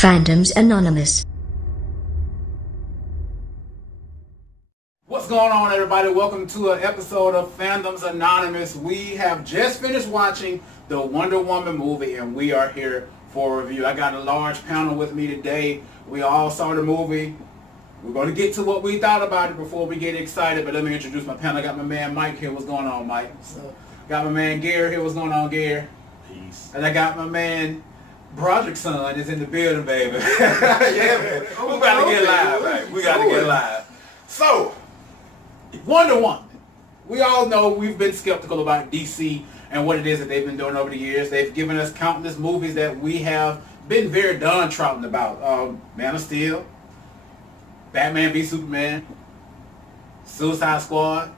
Fandoms Anonymous. What's going on, everybody? Welcome to an episode of Fandoms Anonymous. We have just finished watching the Wonder Woman movie, and we are here for a review. I got a large panel with me today. We all saw the movie. We're going to get to what we thought about it before we get excited, but let me introduce my panel. I got my man Mike here. What's going on, Mike? What's up? Got my man Gary here. What's going on, Gary? Peace. And I got my man Broderick's son is in the building, baby. Yeah, man. We got to get live, right? We got to get live. So, Wonder Woman. We all know we've been skeptical about DC and what it is that they've been doing over the years. They've given us countless movies that we have been very downtrodden about. Man of Steel, Batman v Superman, Suicide Squad,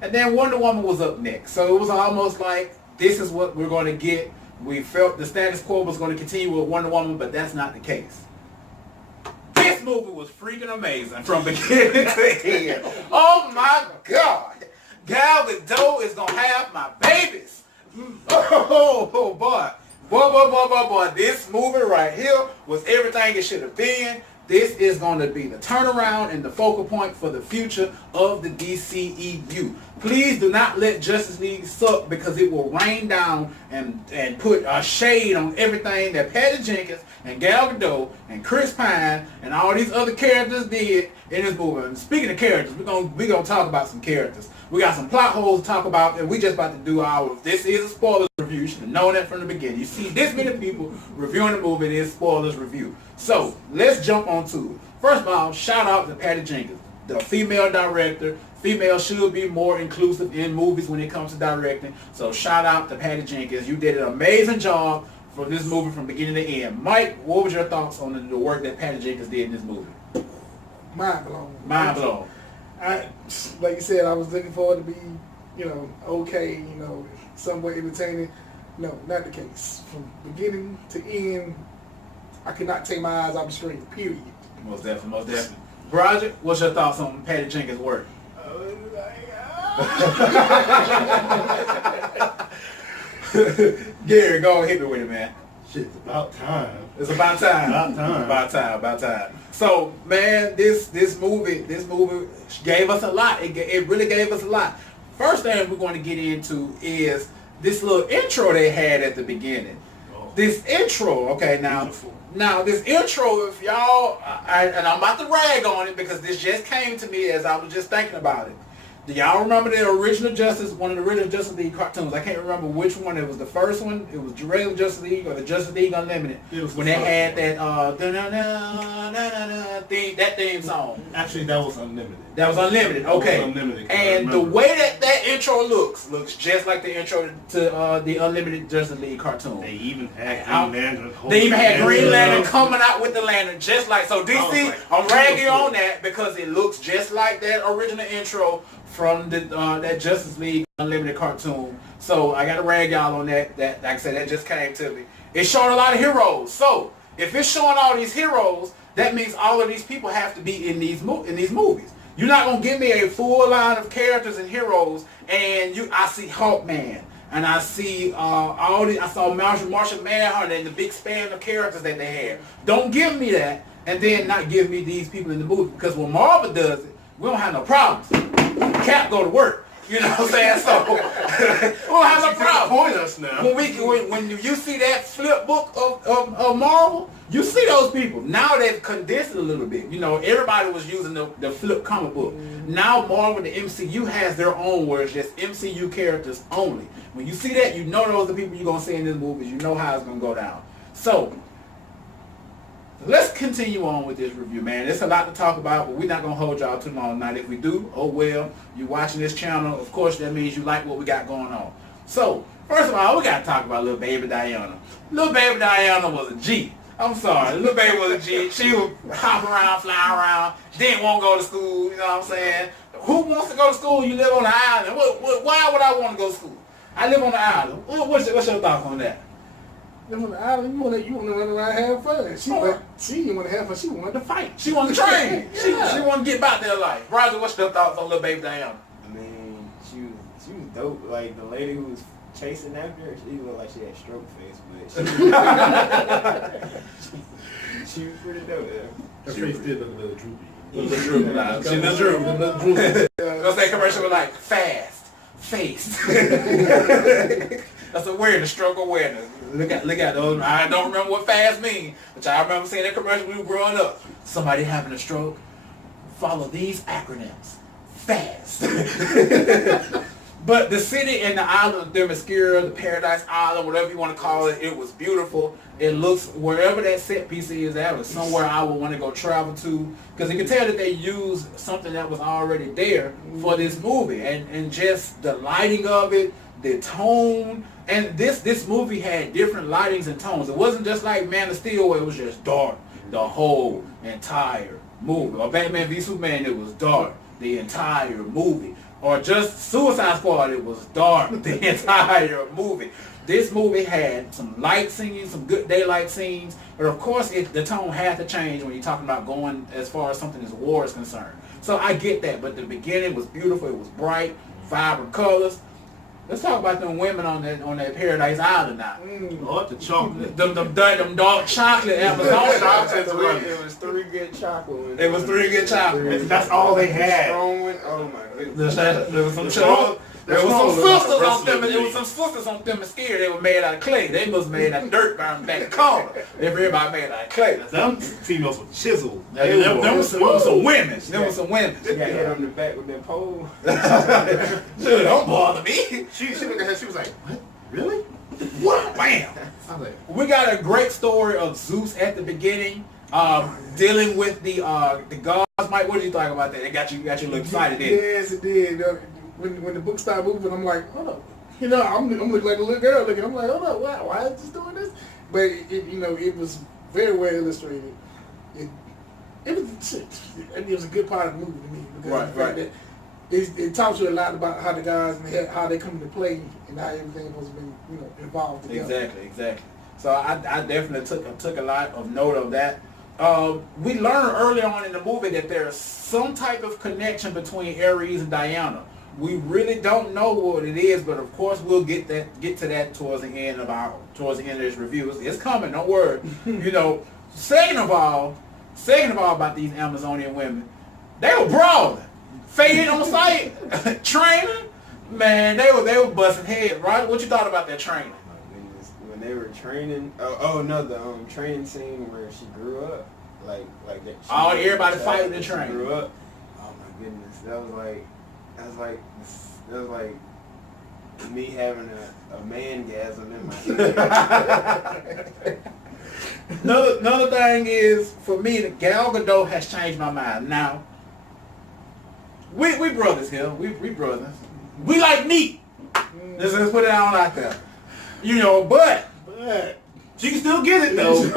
and then Wonder Woman was up next. So it was almost like this is what we're going to get. We felt the status quo was going to continue with Wonder Woman, but that's not the case. This movie was freaking amazing from beginning to end. Oh my God. Gal Gadot is going to have my babies. Oh boy. Boy. This movie right here was everything it should have been. This is going to be the turnaround and the focal point for the future of the DCEU. Please do not let Justice League suck, because it will rain down and put a shade on everything that Patty Jenkins and Gal Gadot and Chris Pine and all these other characters did in this movie. And speaking of characters, we're gonna talk about some characters. We got some plot holes to talk about, and we just about to do our, this is a spoilers review. You should have known that from the beginning. You see this many people reviewing the movie, it is spoilers review. So, let's jump on to it. First of all, shout out to Patty Jenkins, the female director. Female should be more inclusive in movies when it comes to directing. So shout out to Patty Jenkins. You did an amazing job for this movie from beginning to end. Mike, what was your thoughts on the work that Patty Jenkins did in this movie? Mind blown. Mind blown. Like you said, I was looking forward to be, okay, somewhat entertaining. No, not the case. From beginning to end, I could not take my eyes off the screen, period. Most definitely. Roger, what's your thoughts on Patty Jenkins' work? Gary, go and hit me with it, man. Shit, it's about time. It's about time. About time. So, man, this movie gave us a lot. It really gave us a lot. First thing we're going to get into is this little intro they had at the beginning. Oh. This intro, okay, now this intro, if y'all, and I'm about to rag on it because this just came to me as I was just thinking about it. Do y'all remember the original one of the original Justice League cartoons? I can't remember which one. It was the first one. It was the regular Justice League or the Justice League Unlimited. When they had that that theme song. Actually, that was Unlimited. That was Unlimited. Okay. Was Unlimited, and the way that intro looks just like the intro to the Unlimited Justice League cartoon. They even had Green Lantern. They even had Green Lantern coming out with the lantern, just like so. DC, I'm ragging on that because it looks just like that original intro from the that Justice League Unlimited cartoon. So I gotta rag y'all on that. That, like I said, that just came to me. It's showing a lot of heroes. So if it's showing all these heroes, that means all of these people have to be in these movies. You're not gonna give me a full line of characters and heroes, and I see Hawkman, and I see I saw Martian Manhunter and the big span of characters that they had. Don't give me that, and then not give me these people in the movie, because when Marvel does it, we don't have no problems. Cap go to work. You know what I'm saying? So we don't have no problem. Point us now. When you see that flip book of Marvel, you see those people. Now they've condensed it a little bit. Everybody was using the flip comic book. Now Marvel, the MCU, has their own where it's just MCU characters only. When you see that, you know those are the people you're gonna see in this movie. You know how it's gonna go down. So let's continue on with this review, man. There's a lot to talk about, but we're not going to hold y'all too long tonight. If we do, oh well. You're watching this channel. Of course, that means you like what we got going on. So, first of all, we got to talk about little baby Diana. Little baby Diana was a G. I'm sorry. Little baby was a G. She would hop around, fly around, didn't want to go to school, you know what I'm saying? Who wants to go to school? You live on the island. Why would I want to go to school? I live on the island. What's your thoughts on that? Live on the island, you want to run around and have fun. She didn't want to have fun. She wanted to fight. She wanted to train. She wanted to get about their life. Roger, what's your thoughts on little baby Diana? I mean, she was dope. Like the lady who was chasing after her, she looked like she had stroke face, but She was pretty dope. Yeah. Her face did look a little droopy. She was droopy. Because that commercial was like, fast, faced. That's awareness, stroke awareness. Look at those. I don't remember what fast means, but I remember seeing that commercial when we were growing up. Somebody having a stroke, follow these acronyms. Fast. But the city and the island of Themyscira, the Paradise Island, whatever you want to call it, it was beautiful. It looks, wherever that set piece is at, was somewhere I would want to go travel to. Because you can tell that they used something that was already there for this movie. And just the lighting of it, the tone. And this movie had different lightings and tones. It wasn't just like Man of Steel where it was just dark the whole entire movie. Or Batman v Superman, it was dark the entire movie. Or just Suicide Squad, it was dark the entire movie. This movie had some light scenes, some good daylight scenes, but of course the tone had to change when you're talking about going as far as something as war is concerned. So I get that, but the beginning was beautiful, it was bright, vibrant colors. Let's talk about them women on that Paradise Island now. Lord, the chocolate. Them dark chocolate Amazon chocolates. It was 3 good chocolate. It was 3 good chocolate. That's all they had. Strong one. Oh my goodness. There was some sisters on them, and there was some sisters on them and scared. They were made out of clay. They was made out of dirt behind back corner. Everybody made out of clay. Them females were chiseled. There was some women. There was some women. She got hit on the back with that pole. Dude, don't bother me. She looked at her, she was like, what? Really? What? Bam. I was like, We got a great story of Zeus at the beginning, dealing with the gods. Mike, what did you think about that? It got you a little excited, didn't it? Yes, it did. When the book started moving, I'm like, hold up. You know, I'm looking like a little girl looking. I'm like, hold up, why is this doing this? But it was very well illustrated. It was a good part of the movie to me because of the fact that it talks you a lot about how the guys and how they come into play and how everything was been involved together. Exactly. So I definitely took a lot of note of that. We learned early on in the movie that there's some type of connection between Ares and Diana. We really don't know what it is, but of course we'll get to that towards the end of this review. It's coming, don't worry. Second of all about these Amazonian women, they were brawling, fading on sight, training. Man, they were busting heads. Right? What you thought about that training? When they were training, the training scene where she grew up, like that. Everybody fighting and training. Grew up. Oh my goodness, that was like me having a man-gasm in my head. Another thing is, for me, the Gal Gadot has changed my mind. Now, we brothers here. We brothers. We like meat. Let's put it out there. But she can still get it though.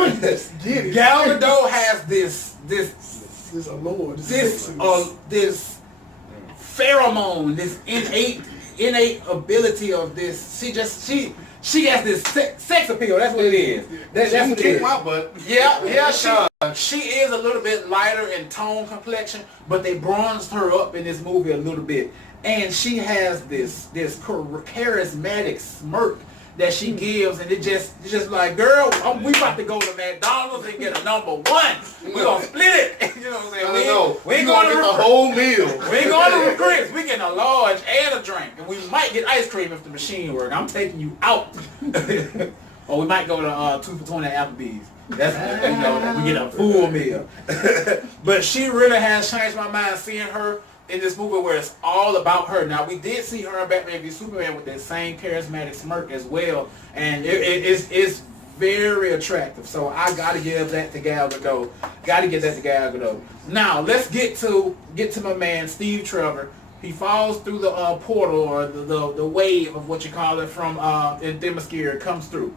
Gal Gadot has this allure, this pheromone, this innate ability of this. She has this sex appeal. That's what it is. That's what it is. My butt. Yeah. She is a little bit lighter in tone, complexion, but they bronzed her up in this movie a little bit, and she has this charismatic smirk that she gives, and it's just like, girl, we about to go to McDonald's and get a number 1. We're gonna split it. You know what I'm saying? We ain't going to get the whole meal. We ain't going to recruits. We getting a large and a drink, and we might get ice cream if the machine works. I'm taking you out. Or we might go to 2 for $20 at Applebee's. That's we get a full meal. But she really has changed my mind seeing her in this movie where it's all about her. Now, we did see her in Batman v Superman with that same charismatic smirk as well, and it's very attractive. So I gotta give that to Gal Gadot. Now, let's get to my man Steve Trevor. He falls through the portal, or the wave of what you call it, from in Themyscira comes through.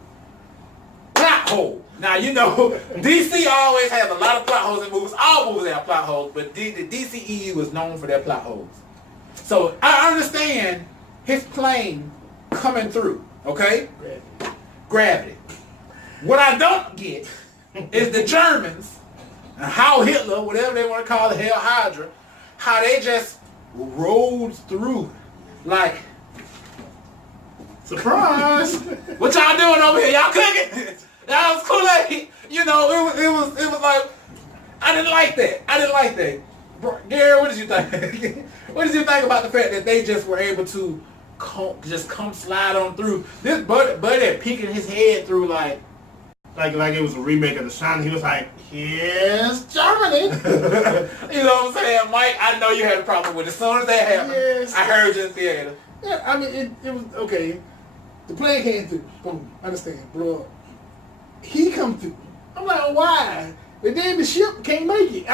Plot hole. Now, DC always has a lot of plot holes in movies. All movies have plot holes, but the DCEU is known for their plot holes. So I understand his plane coming through, okay? Gravity. What I don't get is the Germans, and how Hitler, whatever they want to call the Hell Hydra, how they just rolled through like, surprise! What y'all doing over here? Y'all cooking? That was Kool-Aid. you know, it was like, I didn't like that. Bro, Gary, what did you think? What did you think about the fact that they just were able to come slide on through? This buddy peeking his head through like it was a remake of The Shining. He was like, here's Germany. you know what I'm saying, Mike? I know you had a problem with it. As soon as that happened, Yes. I heard you in the theater. Yeah, I mean, it was, okay. The plane came through. Boom. Understand, bro. He come through. I'm like, why? But then the ship can't make it.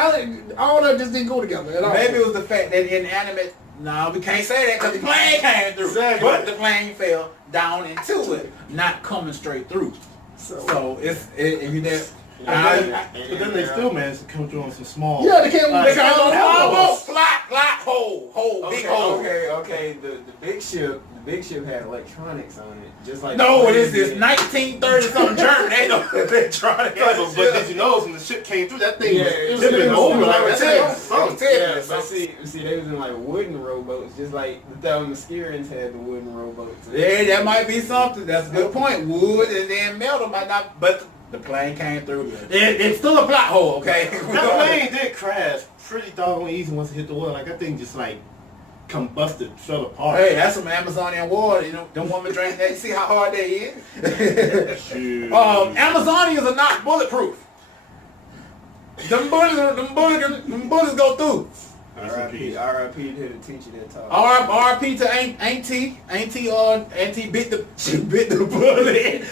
All that just didn't go together at all. Maybe it was the fact that inanimate. No, we can't say that because the plane came through. Exactly. But the plane fell down into it, not coming straight through. So if you did. But then they still managed to come through on some small. Yeah, they came on They the got on hole. flat hole, big hole. Okay. The big ship had electronics on it, just like. No, it is this 1930 something German. Ain't no electronics. But did you know when the ship came through, that thing Yeah, was tipping over like was that? tipping. Yeah, but see, they was in like wooden rowboats, just like the Thalamuscarians had the wooden rowboats. Yeah, that might be something. That's a good point. Wood and then metal might not, but the plane came through. It's still a plot hole, okay? That plane did crash pretty doggone easy once it hit the water. Like that thing just like combusted, fell apart. Hey, that's some Amazonian water. You know, them women drink that. You see how hard that is? Shoot. Amazonians are not bulletproof. Them bullets go through. R.I.P. to the teacher that taught. R.I.P. to Auntie bit the bullet.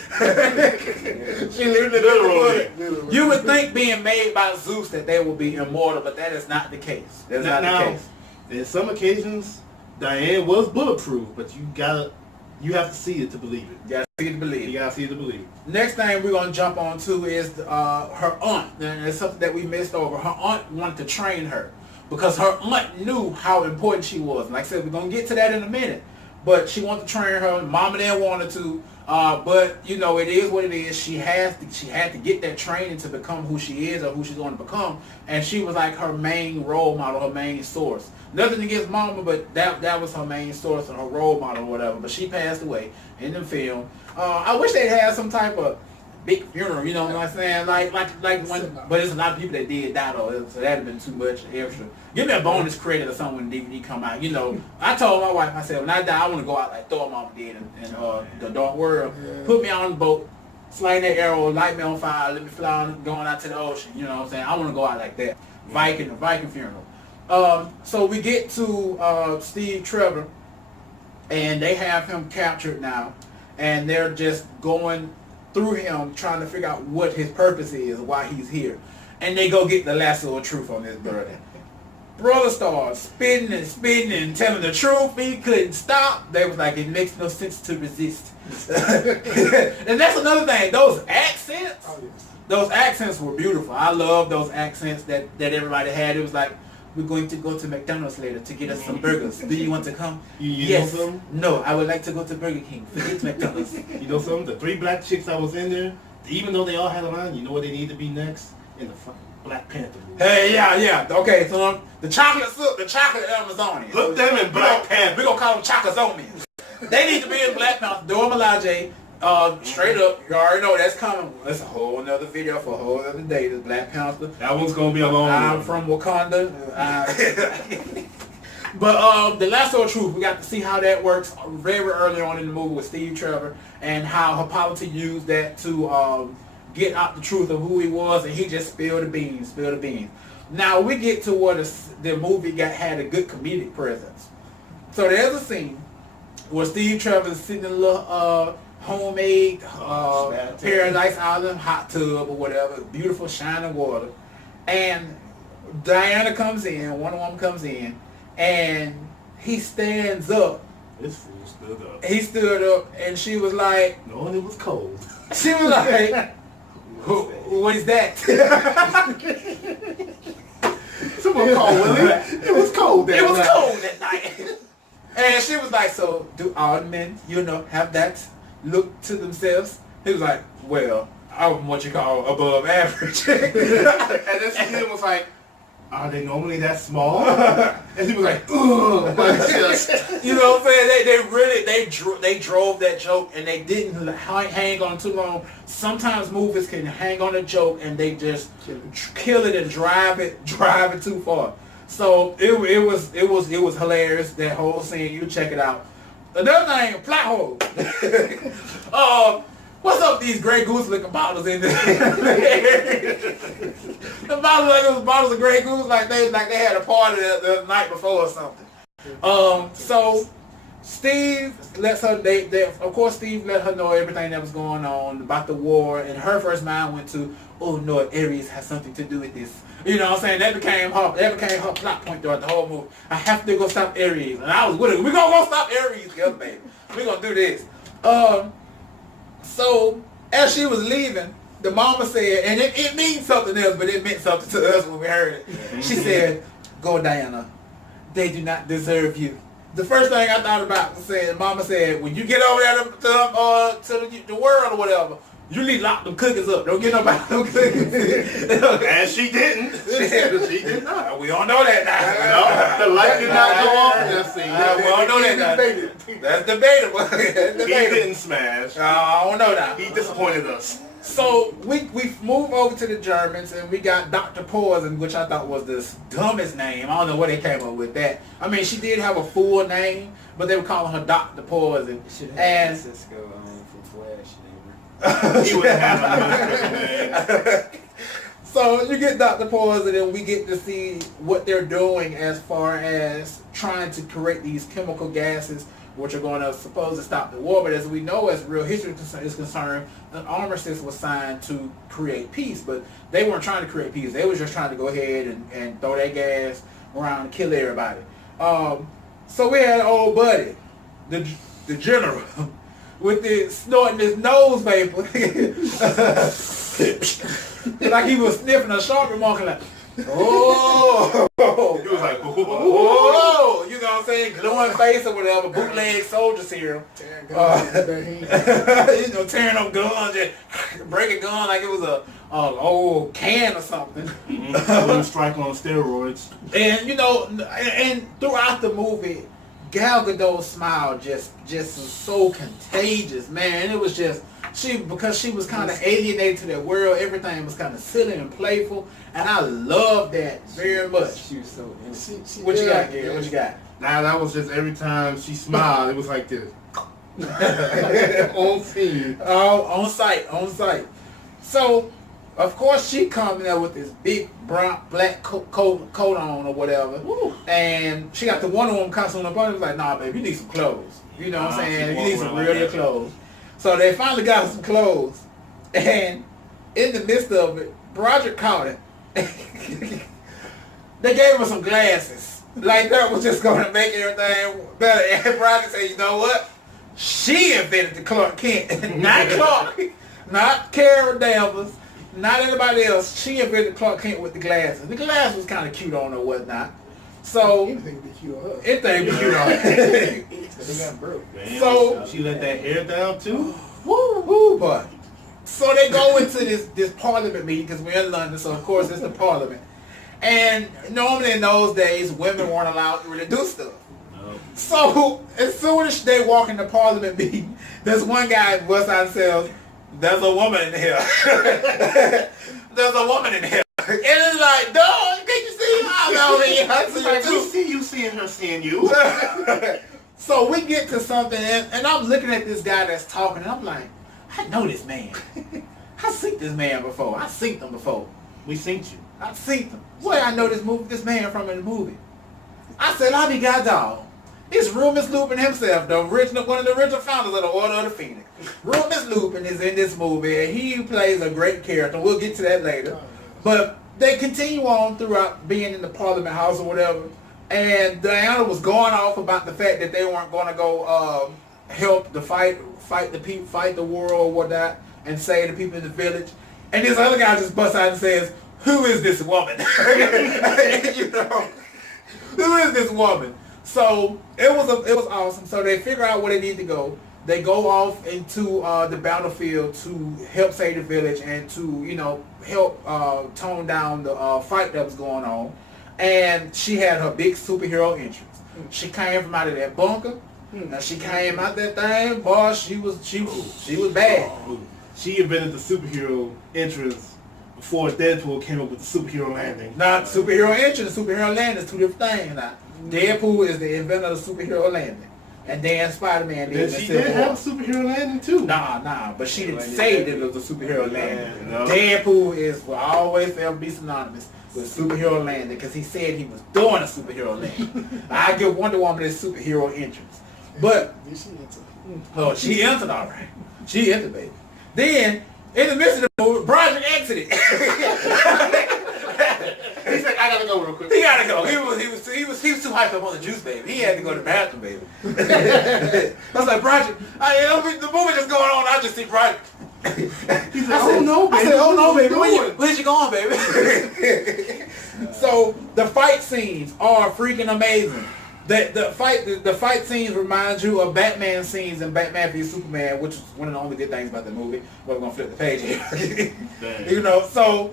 She literally bit the bullet. You would think being made by Zeus that they will be immortal, but that is not the case. That's not the case. In some occasions, Diane was bulletproof, but you have to see it to believe it. You gotta see it to believe it. You gotta see it to believe it. Next thing we're gonna jump on to is her aunt, and it's something that we missed over. Her aunt wanted to train her because her aunt knew how important she was. Like I said, we're gonna get to that in a minute. But she wanted to train her. Mama didn't want her to. But you know, it is what it is. She had to get that training to become who she is or who she's going to become. And she was like her main role model, her main source. Nothing against Mama, but that was her main source and her role model or whatever. But she passed away in the film. I wish they'd had some type of big funeral, you know what I'm saying? Like when, but there's a lot of people that did die though, so that'd have been too much extra. Give me a bonus credit or something when the DVD come out. You know, I told my wife, I said, when I die, I want to go out like Thor Mama did in The Dark World. Yeah. Put me on the boat, sling that arrow, light me on fire, let me fly on, going out to the ocean. You know what I'm saying? I want to go out like that. Viking funeral. So we get to Steve Trevor, and they have him captured now, and they're just going through him trying to figure out what his purpose is, why he's here. And they go get the lasso of truth on this brother. Brother started spitting and telling the truth. He couldn't stop. They was like, it makes no sense to resist. And that's another thing. Those accents were beautiful. I love those accents that everybody had. It was like, we're going to go to McDonald's later to get us some burgers. Do you want to come? Yes. Know something? No, I would like to go to Burger King. Forget McDonald's. You know something? The 3 black chicks that was in there, even though they all had a line, you know what they need to be next? In the fucking Black Panther movie. Hey, yeah. Okay, so the chocolate Amazonians. Look them in Black Panther. We're going to call them Chocozomians. They need to be in Black Panther. Dora Milaje, straight up, you already know that's coming. That's a whole nother video for a whole other day. The Black Panther. That one's gonna be a long one. I'm from Wakanda. But the lasso of truth, we got to see how that works very early on in the movie with Steve Trevor and how Hippolyta used that to get out the truth of who he was, and he just spilled the beans. Now we get to where the movie had a good comedic presence. So there's a scene where Steve Trevor is sitting in a little homemade Paradise Island hot tub or whatever, beautiful shining water, and Diana comes in, Wonder Woman comes in, and he stands up. This fool stood up. He stood up, and she was like, knowing it was cold. She was like, what is that? Someone called Willie. It was cold that night. It was cold that night. And she was like, so do all men, have that look to themselves? He was like, well, I'm what you call above average. And then she was like, are they normally that small? And he was like, ugh. But just, you know what I'm saying? They really they drove that joke and they didn't hang on too long. Sometimes movies can hang on a joke and they just kill it and drive it too far. So it was hilarious, that whole scene. You check it out. Another thing, plot hole. What's up with these Grey Goose looking bottles in there? The bottles like those bottles of Grey Goose, like they had a party the night before or something. So Steve lets her. Of course Steve let her know everything that was going on about the war, and her first mind went to, oh no, Ares has something to do with this. You know what I'm saying? That became her plot point throughout the whole movie. I have to go stop Ares, and I was with her. We're gonna go stop Ares, together, baby. We're gonna do this. So as she was leaving, the mama said, and it means something else, but it meant something to us when we heard it. She said, "Go, Diana. They do not deserve you." The first thing I thought about was saying, Mama said, when you get over there to the world or whatever, you need to lock them cookies up. Don't get nobody them cookies. and she didn't. She did not. We don't know that now. No, the light did not go off in that scene. We don't know that now. That's debatable. He didn't smash. I don't know now. He disappointed us. So we move over to the Germans, and we got Dr. Poison, which I thought was the dumbest name. I don't know where they came up with that. I mean, she did have a full name, but they were calling her Dr. Poison. And Cisco from Flash name. He would have a So you get Dr. Poison, and we get to see what they're doing as far as trying to create these chemical gases, which are going to supposed to stop the war. But as we know, as real history is concerned, an armistice was signed to create peace. But they weren't trying to create peace. They were just trying to go ahead and throw that gas around and kill everybody. So we had old buddy, the general, with the snorting his nose vapor. Like he was sniffing a shark monkey, like, oh. He was like, whoa, you know what I'm saying? Glowing face or whatever, bootleg soldier serum. You know, tearing up guns, just breaking gun like it was a old can or something. Wouldn't strike on steroids. And you know, and throughout the movie, Gal Gadot's smile just was so contagious, man. It was just because she was kind of alienated to that world. Everything was kind of silly and playful, and I love that very much. She was so innocent. What you got, Gary? What you got? Now that was just every time she smiled, it was like this. On scene. On site. So, of course, she comes in there with this big black coat on or whatever. Woo. And she got the Wonder Woman costume on the bottom. It was like, nah, baby, you need some clothes. You know what I'm saying? You need some real clothes. So they finally got some clothes. And in the midst of it, Broderick caught it. They gave her some glasses. Like that was just going to make everything better. And Broderick said, you know what? She invented the Clark Kent. Not Clark. Not Carol Danvers. Not anybody else. She invented Clark Kent with the glasses. The glasses was kind of cute on her, whatnot. So anything be cute on her. Anything be cute on her. They got broke. Man, So she let that hair down too. Woo, boy. So they go into this parliament meeting because we're in London, so of course it's the parliament. And normally in those days, women weren't allowed to really do stuff. No. So as soon as they walk in the parliament meeting, there's one guy busts out and says, "There's a woman in here." There's a woman in here. And it's like, dog, can't you see her? I see her Like, we too. see you seeing her seeing you. So we get to something, and I'm looking at this guy that's talking, and I'm like, I know this man. I've seen this man before. I've seen him before. We synced you. I've seen him. Where I know this man from in the movie? I said, I'll be God dog. It's Remus Lupin himself, one of the original founders of the Order of the Phoenix. Remus Lupin is in this movie, and he plays a great character. We'll get to that later. But they continue on throughout being in the Parliament House or whatever. And Diana was going off about the fact that they weren't going to go help the fight the people, fight the war or whatnot, and save the people in the village. And this other guy just busts out and says, "Who is this woman?" You know, who is this woman? So it was awesome. So they figure out where they need to go. They go off into the battlefield to help save the village and to help tone down the fight that was going on. and she had her big superhero entrance. She came from out of that bunker. And she came out that thing, boy. She was bad. She invented the superhero entrance before Deadpool came up with the superhero landing. Now, superhero entrance and superhero landing is two different things. Now, Deadpool is the inventor of the superhero landing, and then Spider-Man did. She did have a superhero landing too. Nah, but she didn't say that it was a superhero landing. No. Deadpool will always forever be synonymous with superhero landing because he said he was doing a superhero landing. I give Wonder Woman this superhero entrance, but she entered all right. She entered, baby. Then in the midst of the movie, Broderick exited. He said, "I gotta go real quick." He gotta go. He was too hyped up on the juice, baby. He had to go to the bathroom, baby. I was like, Broderick, the movie just going on. I just see Broderick. He said, "Oh no, baby." I said, "Oh no, baby. Where's you going, baby?" So the fight scenes are freaking amazing. The fight scenes remind you of Batman scenes in Batman v Superman, which is one of the only good things about the movie. But we're gonna flip the page here. You know, so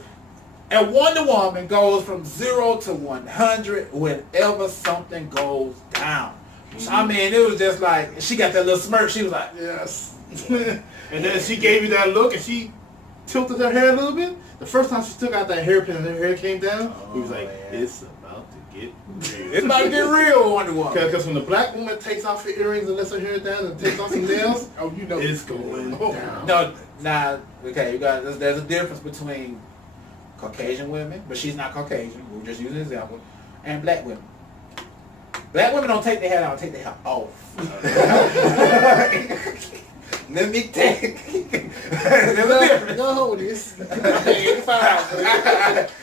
and Wonder Woman goes from 0 to 100 whenever something goes down. So, I mean, it was just like she got that little smirk. She was like, Yes. And then she gave you that look, and she tilted her hair a little bit. The first time she took out that hairpin and her hair came down, he was like, "It's about to get real." it's about to get real, Wonder Woman. Because when the black woman takes off her earrings and lets her hair down and takes off some nails, You know. it's going down. No, nah, okay, you got there's a difference between Caucasian women, but she's not Caucasian. We're just using an example, and black women. Black women don't take their hair out, take their hair off. Let me take. There's a difference. Go hold this. I pay $85.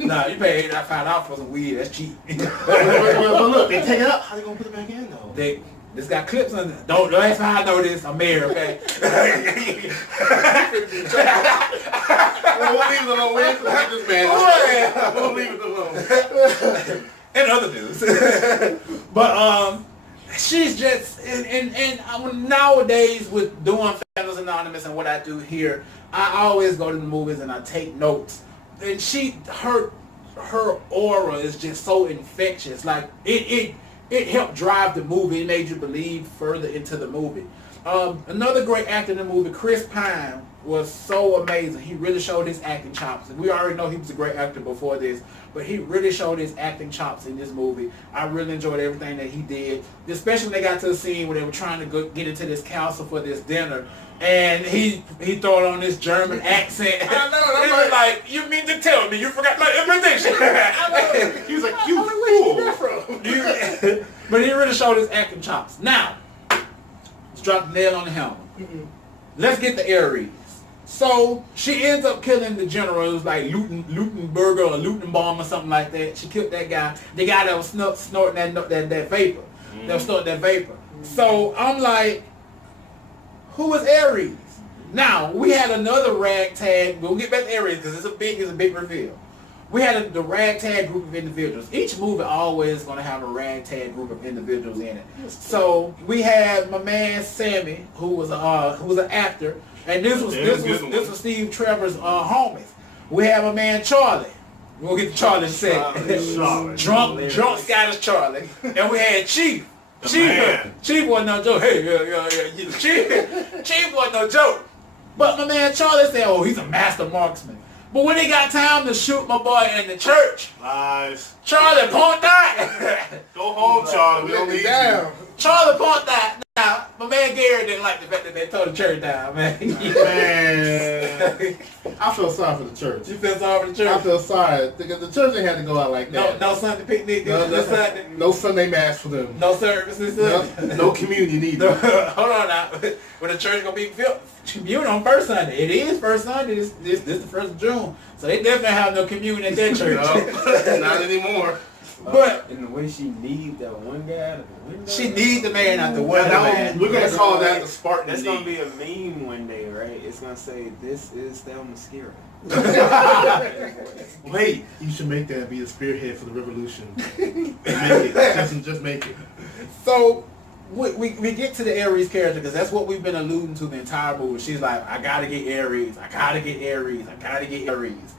Nah, you pay $85 for some weed. That's cheap. But look, they take it out. How they gonna put it back in though? This got clips on it. Don't ask me how I know this. I'm married, okay? We'll leave it alone. We'll leave this man. We'll leave it alone. And other news. But she's just and nowadays with doing Fans Anonymous and what I do here, I always go to the movies and I take notes. And her aura is just so infectious. Like it helped drive the movie. It made you believe further into the movie. Another great actor in the movie, Chris Pine, was so amazing. He really showed his acting chops. We already know he was a great actor before this, but he really showed his acting chops in this movie. I really enjoyed everything that he did, especially when they got to the scene where they were trying to get into this castle for this dinner, and he threw it on this German accent. I know. He was like, "You mean to tell me you forgot my invitation?" He was like, "You fool." But he really showed his acting chops. Now, let's drop the nail on the helmet. Let's get the Aries. So she ends up killing the general. It was like Lutenberger or Lutenbaum or something like that. She killed that guy. The guy that was snorting that vapor. That was snorting that vapor. So I'm like, who was Aries? Now we had another ragtag. We'll get back to Aries because it's a big reveal. We had the ragtag group of individuals. Each movie always going to have a ragtag group of individuals in it. So we had my man Sammy, who was an actor, and this was Steve Trevor's homies. We had my man Charlie. We'll get to Charlie in a second. Drunk Scottish Charlie, and we had Chief. Chief wasn't no joke. Hey, yeah. Chief wasn't no joke. But my man Charlie said, "Oh, he's a master marksman." But when he got time to shoot my boy in the church, lies. Charlie point that. Go home, Charlie. We don't need you. Charlie point that. Now, my man Gary didn't like the fact that they tore the church down, man. Man, I feel sorry for the church. You feel sorry for the church? I feel sorry because the church ain't had to go out like that. No Sunday picnic. No Sunday mass for them. No services. No communion either. Hold on now. When the church gonna be communion on first Sunday? It is first Sunday. This the 1st of June. So they definitely have no communion at that church. No, not anymore. But in the way she needs that one guy out of the window. She needs the man out the window. We're gonna call that the Spartan. That's gonna be a meme one day, right? It's gonna say, "This is Thelma Skira." Wait, you should make that be the spearhead for the revolution. Make it. Just make it. So we get to the Aries character because that's what we've been alluding to the entire movie. She's like, "I gotta get Aries. I gotta get Aries. I gotta get Aries."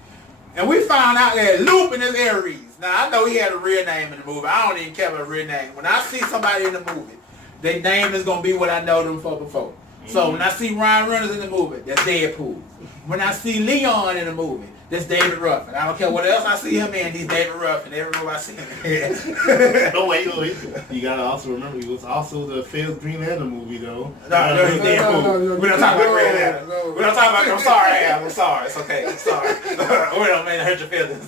And we found out that Lupin is Aries. Now, I know he had a real name in the movie. I don't even care about a real name. When I see somebody in the movie, their name is going to be what I know them for before. So when I see Ryan Reynolds in the movie, that's Deadpool. When I see Leon in the movie, that's David Ruffin. I don't care what else I see him in, he's David Ruffin. Every movie I see him in. Oh, wait. You got to also remember, he was also the failed Green Lantern movie, though. No, he's Deadpool. no, We don't talk about Green Lantern. no. We don't talk about, I'm sorry, Al. I'm sorry. It's okay. I'm sorry. We don't mean to hurt your feelings.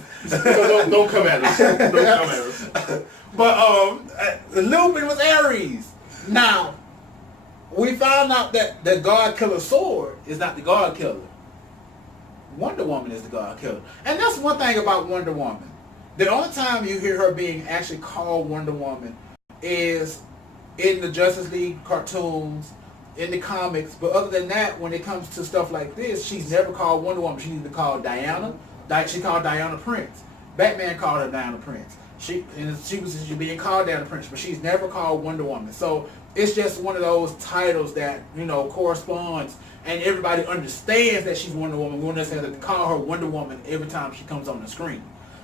Don't come at us. Don't come at us. But Lupin was Aries. Now, we found out that the God Killer sword is not the God Killer. Wonder Woman is the God Killer. And that's one thing about Wonder Woman. The only time you hear her being actually called Wonder Woman is in the Justice League cartoons, in the comics. But other than that, when it comes to stuff like this, she's never called Wonder Woman. She's either called Diana. She called Diana Prince. Batman called her Diana Prince. She was being called Diana Prince, but she's never called Wonder Woman. So it's just one of those titles that, corresponds, and everybody understands that she's Wonder Woman. We understand that they call her Wonder Woman every time she comes on the screen.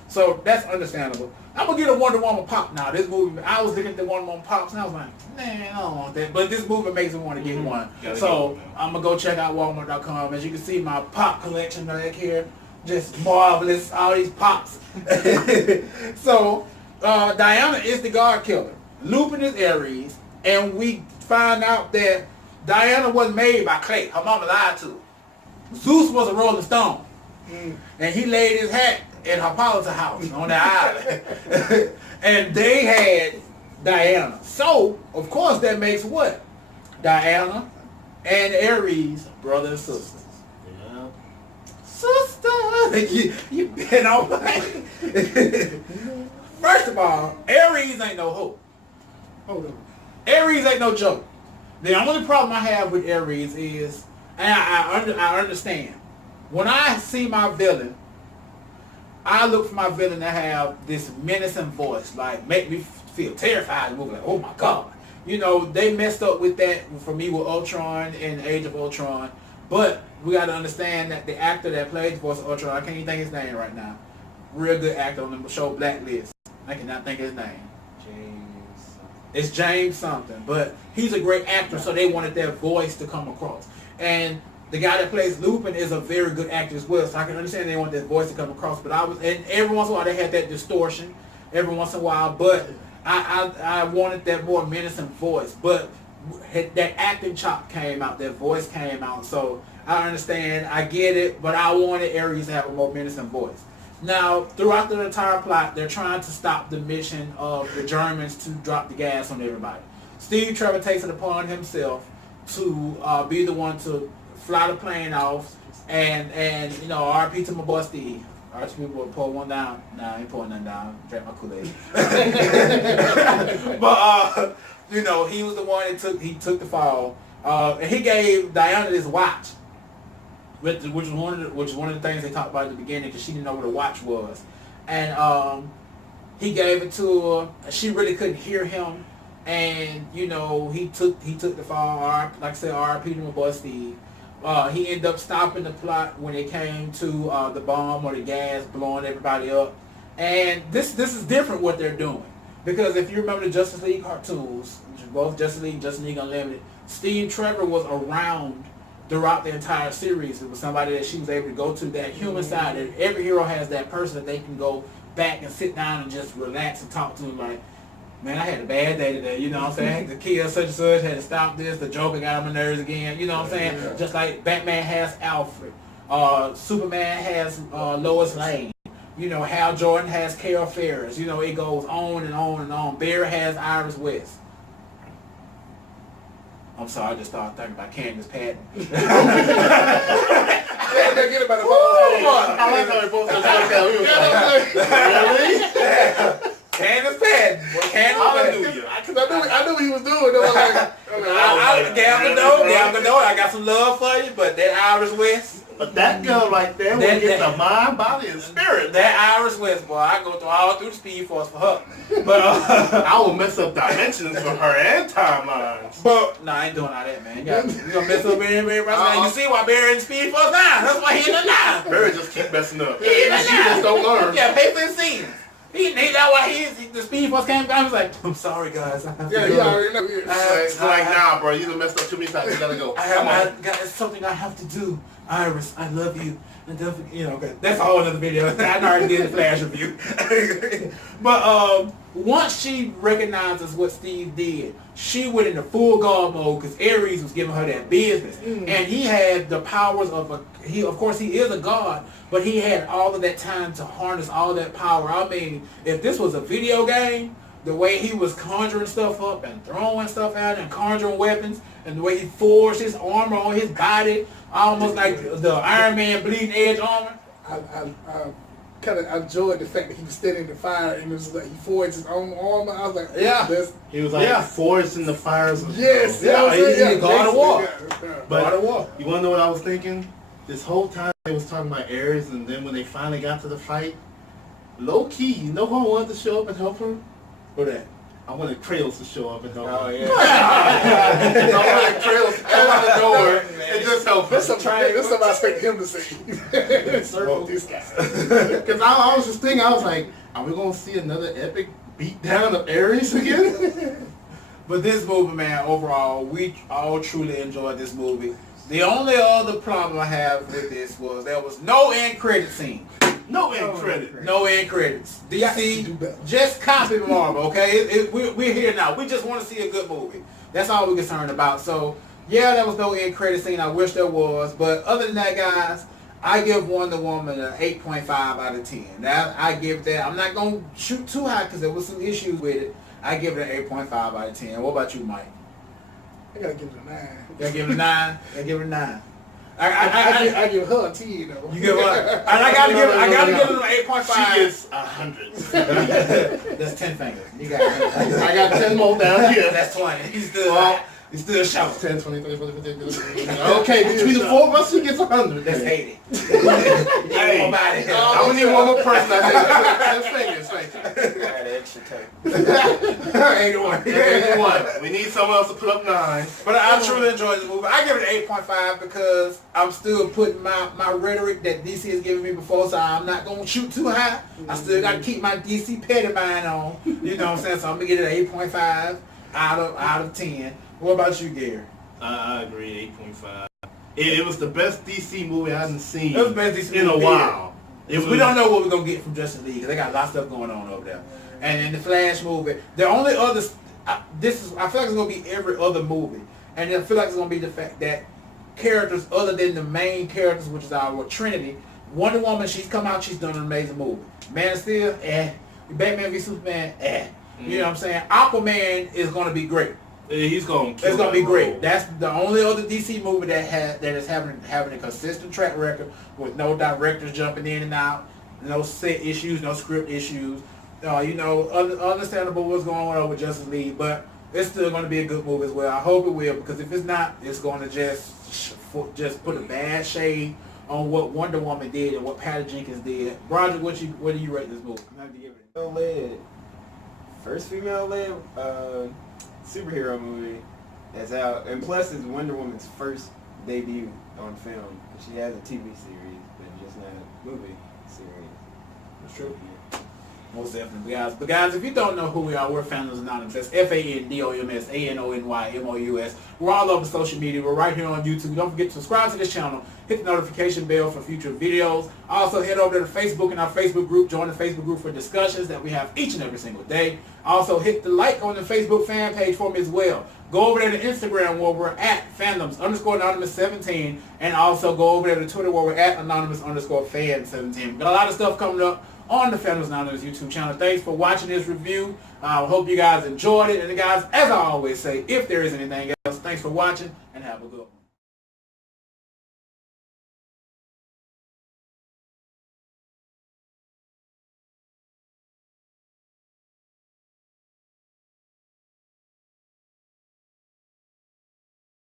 So that's understandable. I'm going to get a Wonder Woman pop now. This movie, I was looking at the Wonder Woman pops, and I was like, man, I don't want that. But this movie makes me want to get one. So I'm going to go check out Walmart.com. As you can see, my pop collection back here, just marvelous, all these pops. So Diana is the God Killer. Lupin is Aries. And we find out that Diana wasn't made by clay. Her mama lied to her. Zeus was a Rolling Stone. And he laid his hat in Hippolyta's house on the island. And they had Diana. So, of course, that makes what? Diana and Aries, brother and sisters. Yeah. Sister! You been on First of all, Aries ain't no hope. Hold on. Aries ain't no joke. The only problem I have with Aries is, and I understand, when I see my villain, I look for my villain to have this menacing voice, like make me feel terrified and move like, oh my God. They messed up with that for me with Ultron and Age of Ultron. But we got to understand that the actor that plays the voice of Ultron, I can't even think his name right now. Real good actor on the show Blacklist. I cannot think of his name. It's James something, but he's a great actor, so they wanted their voice to come across. And the guy that plays Lupin is a very good actor as well, so I can understand they want their voice to come across. But and every once in a while they had that distortion, every once in a while. But I wanted that more menacing voice. But that acting chop came out, that voice came out. So I understand, I get it, but I wanted Aries to have a more menacing voice. Now, throughout the entire plot, they're trying to stop the mission of the Germans to drop the gas on everybody. Steve Trevor takes it upon himself to be the one to fly the plane off, and RP to my boy Steve. RP will pull one down. Nah, I ain't pulling nothing down. Drank my Kool-Aid. But he was the one that took the fall, and he gave Diana this watch. Which was one of the things they talked about at the beginning, because she didn't know what a watch was, and he gave it to her. She really couldn't hear him, and he took the fall. Like I said, R.I.P. to my boy Steve. He ended up stopping the plot when it came to the bomb or the gas blowing everybody up, and this is different what they're doing, because if you remember the Justice League cartoons, both Justice League Unlimited, Steve Trevor was around throughout the entire series. It was somebody that she was able to go to, that human side. And every hero has that person that they can go back and sit down and just relax and talk to, like, man, I had a bad day today, you know what I'm saying? I had to kill such and such, had to stop this, the Joker got on my nerves again, you know what I'm saying? Yeah. Just like Batman has Alfred, Superman has Lois Lane, Hal Jordan has Carol Ferris, it goes on and on and on. Barry has Iris West. I'm sorry, I just started thinking about Candace Patton. I like how we both just like that. Candace Patton. Hallelujah. I knew what he was doing. Gambler, I got some love for you, but that Iris West, But that girl right there will get the mind, body, and spirit. That Iris West, boy, I go through all through the Speed Force for her. But I will mess up dimensions for her and timelines. But I ain't doing all that, man. You gonna mess up Barry Russell. You see why Barry in Speed Force 9? That's why he in the 9. Barry just keep messing up. He in the 9. She just don't learn. Yeah, pay for his scenes. He that why the Speed Force came down. I was like, I'm sorry, guys. I have to Yeah, go. he already know. It's like, nah, bro, you done messed up too many times. You gotta go. It's something I have to do. Iris, I love you. And don't forget, you know, that's a whole other video. I already did the Flash review. But once she recognizes what Steve did, she went into full guard mode because Ares was giving her that business. And he had the powers of of course he is a god, but he had all of that time to harness all that power. I mean, if this was a video game, the way he was conjuring stuff up and throwing stuff out and conjuring weapons, and the way he forged his armor on his body, almost like the Iron Man bleeding edge armor. I kind of enjoyed the fact that he was standing in the fire and it was like he forged his own armor. I was like, yeah. He was like forged in the fires of yes, he's God of War. But God of War. You want to know what I was thinking? This whole time they was talking about Ares, and then when they finally got to the fight, low key, you know who I wanted to show up and help her? Who that? I wanted Kratos to show up and help her. Oh yeah. I wanted Kratos to come out the door and just help her. That's something I expected him to say. Circle this guy. Because I was just thinking, I was like, are we going to see another epic beatdown of Ares again? But this movie, man, overall, we all truly enjoyed this movie. The only other problem I have with this was there was no end credit scene. No end credit. No end credits. DC, just copy Marvel, okay? We're here now. We just want to see a good movie. That's all we're concerned about. So, yeah, there was no end credit scene. I wish there was. But other than that, guys, I give Wonder Woman an 8.5 out of 10. Now, I give that. I'm not going to shoot too high because there was some issues with it. I give it an 8.5 out of 10. What about you, Mike? I gotta give it a 9. You gotta give it a 9? I give it a 9. I give her a 10 though. You give what? And I gotta give it an 8.5. She gets 100. That's 10 fingers. You got it. I got 10 more down here. That's 20. He's still shouting. 10, 20, 30, 40, 50, 60. Okay, between the four of us, she gets 100. That's 80. Hey, I'm gonna need one more person. I think. 10 fingers, thank you. Add extra tape. 81. We need someone else to put up 9. But I truly enjoyed the movie. I give it an 8.5 because I'm still putting my rhetoric that DC has given me before, so I'm not going to shoot too high. I still got to keep my DC petty mind on. You know what I'm saying? So I'm going to get it an 8.5 out of 10. What about you, Gary? I agree, 8.5. It was the best DC movie I hadn't seen It was the best DC in a movie while. We don't know what we're going to get from Justice League because they got a lot of stuff going on over there. And in the Flash movie, the only other... I feel like it's going to be every other movie. And I feel like it's going to be the fact that characters other than the main characters, which is our Trinity, Wonder Woman, she's come out, she's done an amazing movie. Man of Steel, Batman v Superman, You know what I'm saying? Aquaman is going to be great. He's going to kill. It's going to be great. That's the only other DC movie that is having a consistent track record with no directors jumping in and out, no set issues, no script issues. Understandable what's going on with Justice League, but it's still going to be a good movie as well. I hope it will, because if it's not, it's going to just put a bad shade on what Wonder Woman did and what Patty Jenkins did. Roger, what do you rate this movie? I'm going to give it. Female-led, first female-led superhero movie that's out, and plus it's Wonder Woman's first debut on film. She has a TV series, but just not a movie series. That's true. Most definitely, guys. But guys, if you don't know who we are, we're Fandoms Anonymous. That's FANDOMS ANONYMOUS. We're all over social media. We're right here on YouTube. Don't forget to subscribe to this channel. Hit the notification bell for future videos. Also, head over to Facebook and our Facebook group. Join the Facebook group for discussions that we have each and every single day. Also, hit the like on the Facebook fan page for me as well. Go over there to Instagram where we're at Fandoms_Anonymous17. And also go over there to Twitter where we're at Anonymous_Fan17. We've got a lot of stuff coming up on the Fandoms Anonymous YouTube channel. Thanks for watching this review. I hope you guys enjoyed it. And guys, as I always say, if there is anything else, thanks for watching and have a good one.